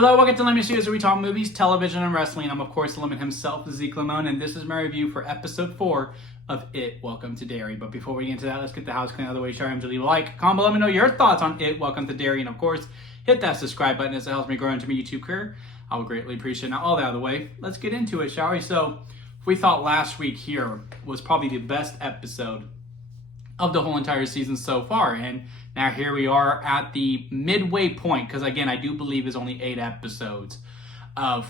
Hello, welcome to Let Me See As We Talk Movies, Television, and Wrestling. I'm, of course, the Limit himself, Zeke Lamone, and this is my review for Episode 4 of It, Welcome to Derry. But before we get into that, let's get the house clean out of the way. Share, leave a like, comment, let me know your thoughts on It, Welcome to Derry, and, of course, hit that subscribe button as it helps me grow into my YouTube career. I would greatly appreciate it. Now, all that out of the way, let's get into it, shall we? So, we thought last week here was probably the best episode of the whole entire season so far, and now here we are at the midway point, because again, I do believe it's only 8 episodes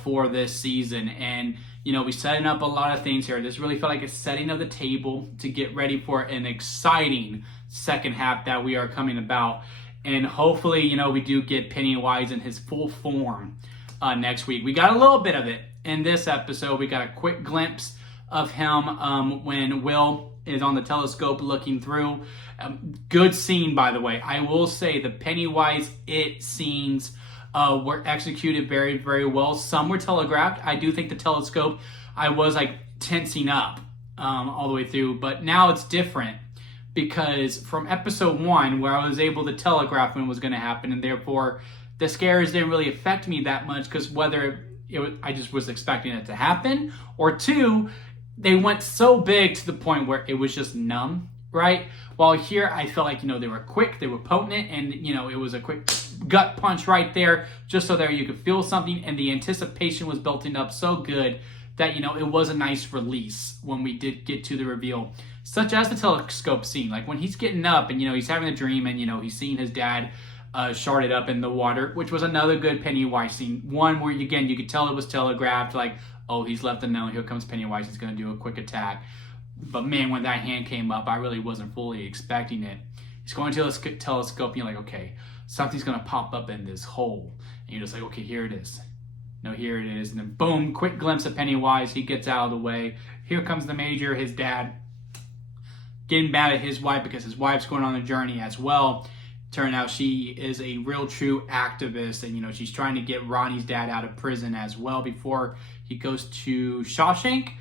for this season, and you know, we're setting up a lot of things here. This really felt like a setting of the table to get ready for an exciting second half that we are coming about, and hopefully, you know, we do get Pennywise in his full form next week. We got a little bit of it in this episode. We got a quick glimpse of him when Will is on the telescope looking through. Good scene, by the way. I will say the Pennywise It scenes were executed very, very well. Some were telegraphed. I do think the telescope, I was like tensing up all the way through, but now it's different because from episode 1, where I was able to telegraph when it was going to happen, and therefore the scares didn't really affect me that much, because whether I just was expecting it to happen, or 2, they went so big to the point where it was just numb, right? While here, I felt like, you know, they were quick, they were potent, and, you know, it was a quick gut punch right there, just so there you could feel something, and the anticipation was building up so good that, you know, it was a nice release when we did get to the reveal. Such as the telescope scene, like when he's getting up and, you know, he's having a dream and, you know, he's seeing his dad sharded up in the water, which was another good Pennywise scene. One where, again, you could tell it was telegraphed, like, oh, he's left a note, here comes Pennywise, he's going to do a quick attack. But man, when that hand came up, I really wasn't fully expecting it. He's going to the telescope, and you're like, okay, something's going to pop up in this hole. And you're just like, okay, here it is. No, here it is. And then boom, quick glimpse of Pennywise, he gets out of the way. Here comes the Major, his dad, getting mad at his wife because his wife's going on a journey as well. Turned out she is a real true activist, and you know, she's trying to get Ronnie's dad out of prison as well before he goes to Shawshank,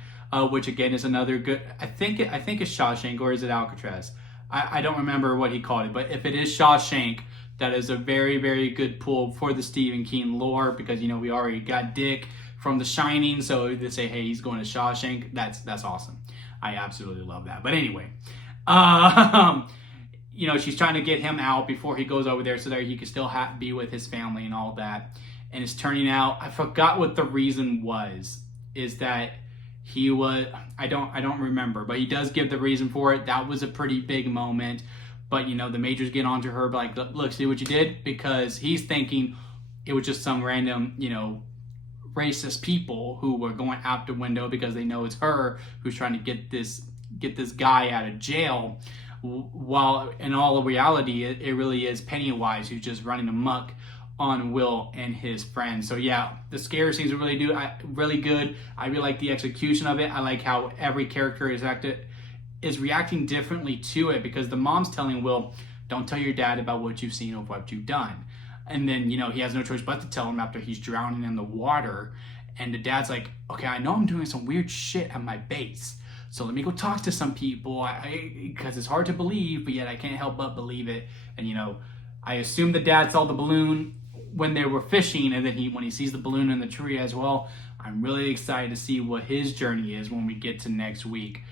which again is another good. I think it's Shawshank, or is it Alcatraz? I don't remember what he called it, but if it is Shawshank, that is a very, very good pull for the Stephen King lore, because you know, we already got Dick from The Shining, so they say, hey, he's going to Shawshank. That's awesome. I absolutely love that. But anyway, you know, she's trying to get him out before he goes over there so that he can still be with his family and all that. And it's turning out, I forgot what the reason was, is that he was, I don't remember, but he does give the reason for it. That was a pretty big moment. But, you know, the Majors get onto her, like, look, see what you did? Because he's thinking it was just some random, you know, racist people who were going out the window because they know it's her who's trying to get this guy out of jail. While in all reality, it really is Pennywise who's just running amok on Will and his friends. So yeah, the scare scenes are really good. I really like the execution of it. I like how every character is reacting differently to it, because the mom's telling Will, don't tell your dad about what you've seen or what you've done. And then, you know, he has no choice but to tell him after he's drowning in the water. And the dad's like, okay, I know I'm doing some weird shit at my base, so let me go talk to some people, because it's hard to believe, but yet I can't help but believe it. And, you know, I assume the dad saw the balloon when they were fishing, and then when he sees the balloon in the tree as well. I'm really excited to see what his journey is when we get to next week.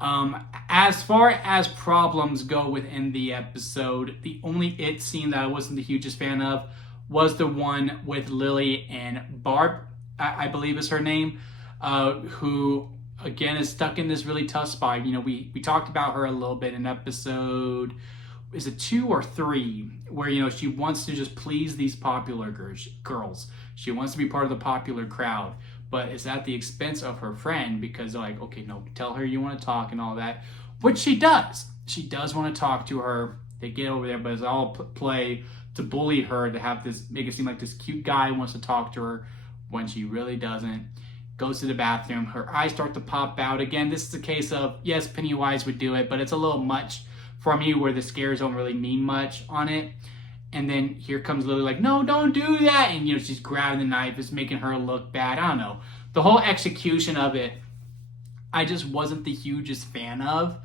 As far as problems go within the episode, the only It scene that I wasn't the hugest fan of was the one with Lily and Barb, I believe is her name, who again is stuck in this really tough spot. You know, we talked about her a little bit in episode, is it 2 or 3, where, you know, she wants to just please these popular girls. She wants to be part of the popular crowd, but it's at the expense of her friend, because they're like, okay, no, tell her you want to talk and all that, which she does. She does want to talk to her. They get over there, but it's all play to bully her, to have this, make it seem like this cute guy wants to talk to her when she really doesn't. Goes to the bathroom, her eyes start to pop out. Again, this is a case of, yes, Pennywise would do it, but it's a little much for me, where the scares don't really mean much on it. And then here comes Lily like, no, don't do that. And, you know, she's grabbing the knife. It's making her look bad. I don't know. The whole execution of it, I just wasn't the hugest fan of,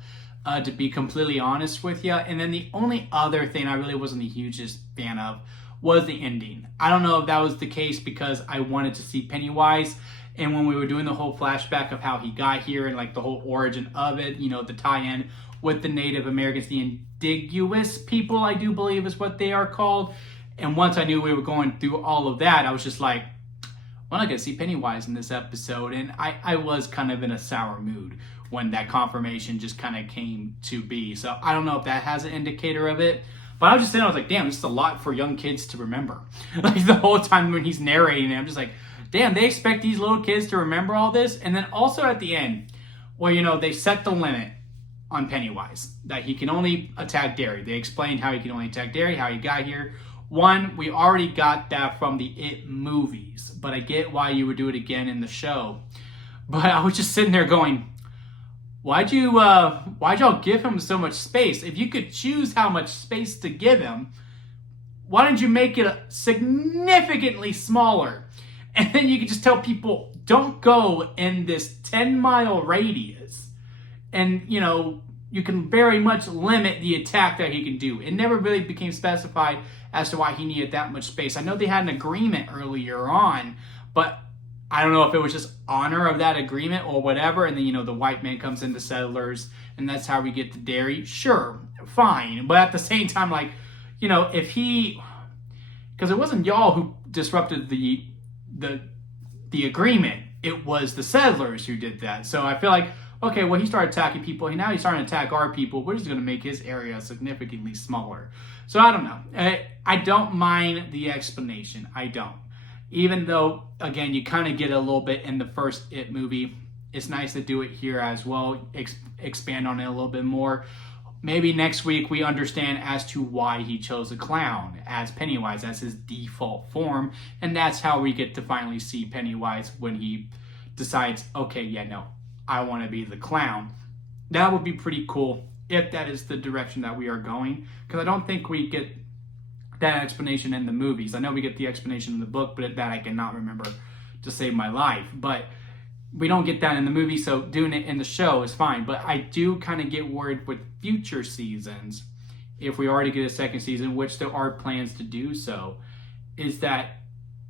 to be completely honest with you. And then the only other thing I really wasn't the hugest fan of was the ending. I don't know if that was the case because I wanted to see Pennywise, and when we were doing the whole flashback of how he got here and like the whole origin of it, you know, the tie-in with the Native Americans, the indigenous people, I do believe is what they are called. And once I knew we were going through all of that, I was just like, we're not going to see Pennywise in this episode. And I was kind of in a sour mood when that confirmation just kind of came to be. So I don't know if that has an indicator of it. But I was just sitting, I was like, damn, this is a lot for young kids to remember. Like the whole time when he's narrating it, I'm just like, damn, they expect these little kids to remember all this? And then also at the end, where, you know, they set the limit on Pennywise, that he can only attack Derry. They explained how he can only attack Derry, how he got here. One, we already got that from the It movies, but I get why you would do it again in the show. But I was just sitting there going, why'd y'all give him so much space? If you could choose how much space to give him, why didn't you make it significantly smaller? And then you could just tell people, don't go in this 10-mile radius. And, you know, you can very much limit the attack that he can do. It never really became specified as to why he needed that much space. I know they had an agreement earlier on, but I don't know if it was just honor of that agreement or whatever. And then, you know, the white man comes into settlers, and that's how we get to Derry. Sure, fine. But at the same time, like, you know, if he... Because it wasn't y'all who disrupted the agreement. It was the settlers who did that. So I feel like, okay, well, he started attacking people. Now he's starting to attack our people. We're just going to make his area significantly smaller. So I don't know. I don't mind the explanation. I don't. Even though, again, you kind of get a little bit in the first It movie. It's nice to do it here as well. Expand on it a little bit more. Maybe next week we understand as to why he chose a clown as Pennywise, as his default form. And that's how we get to finally see Pennywise when he decides, okay, yeah, no, I want to be the clown. That would be pretty cool if that is the direction that we are going. Because I don't think we get that explanation in the movies. I know we get the explanation in the book, but that I cannot remember to save my life. But we don't get that in the movie, so doing it in the show is fine. But I do kind of get worried with future seasons, if we already get a second season, which there are plans to do so, is that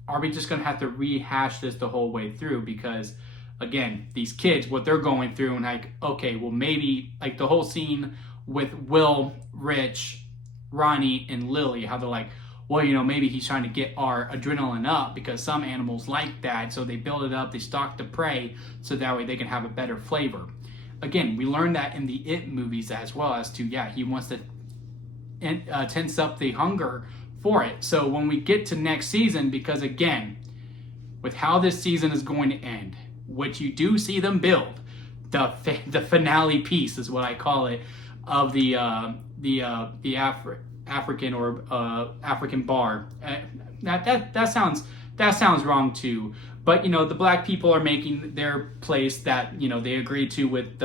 are we just going to have to rehash this the whole way through? Because, again, these kids, what they're going through, and like, okay, well, maybe, like the whole scene with Will, Rich, Ronnie, and Lily, how they're like, well, you know, maybe he's trying to get our adrenaline up because some animals like that. So they build it up, they stalk the prey, so that way they can have a better flavor. Again, we learned that in the It movies as well as to, yeah, he wants to tense up the hunger for it. So when we get to next season, because again, with how this season is going to end, which you do see them build, the finale piece is what I call it, of the African or African bar. That sounds wrong too. But you know, the black people are making their place that, you know, they agreed to with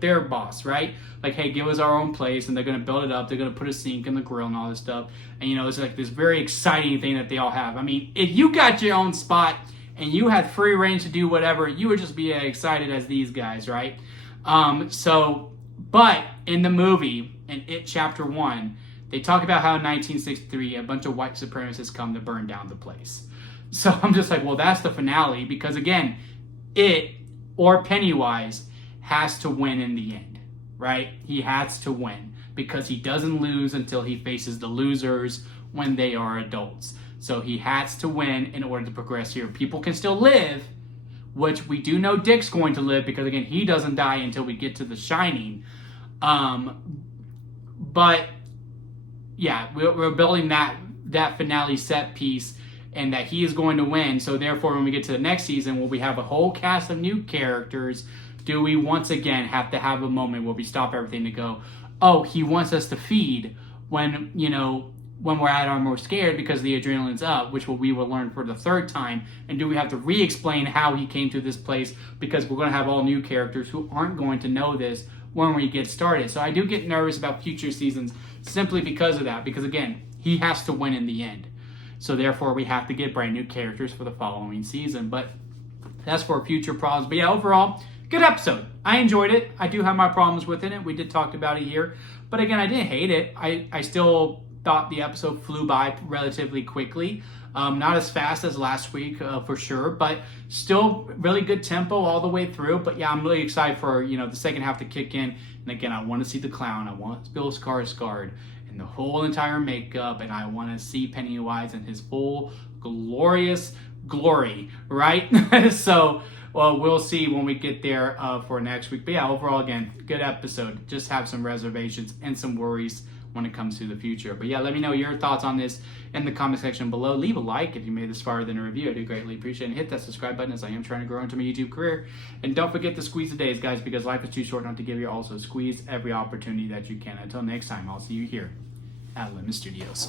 their boss, right? Like, hey, give us our own place, and they're gonna build it up. They're gonna put a sink in the grill and all this stuff. And you know, it's like this very exciting thing that they all have. I mean, if you got your own spot and you had free range to do whatever, you would just be as excited as these guys, right? But in the movie, in It Chapter 1, they talk about how in 1963, a bunch of white supremacists come to burn down the place. So I'm just like, well, that's the finale, because again, It or Pennywise has to win in the end, right? He has to win because he doesn't lose until he faces the losers when they are adults. So he has to win in order to progress here. People can still live, which we do know Dick's going to live because, again, he doesn't die until we get to The Shining. But yeah, we're building that finale set piece, and that he is going to win. So therefore, when we get to the next season, where we have a whole cast of new characters, do we once again have to have a moment where we stop everything to go, oh, he wants us to feed when, you know, when we're at our most scared because the adrenaline's up, which we will learn for the third time. And do we have to re-explain how he came to this place, because we're going to have all new characters who aren't going to know this when we get started. So I do get nervous about future seasons simply because of that, because again, he has to win in the end. So therefore, we have to get brand new characters for the following season. But that's for future problems. But yeah, overall, good episode. I enjoyed it. I do have my problems within it. We did talk about it here. But again, I didn't hate it. I still thought the episode flew by relatively quickly. Not as fast as last week for sure, but still really good tempo all the way through. But yeah, I'm really excited for the second half to kick in. And again, I want to see the clown. I want Bill Skarsgård and the whole entire makeup, and I want to see Pennywise in his full glorious glory, right? So we'll see when we get there for next week. But yeah, overall, again, good episode. Just have some reservations and some worries when it comes to the future. But yeah, let me know your thoughts on this in the comment section below. Leave a like if you made this far than a review. I do greatly appreciate it. And hit that subscribe button as I am trying to grow into my YouTube career. And don't forget to squeeze the days, guys, because life is too short not to give you. Also, squeeze every opportunity that you can. Until next time, I'll see you here at Lemon Studios.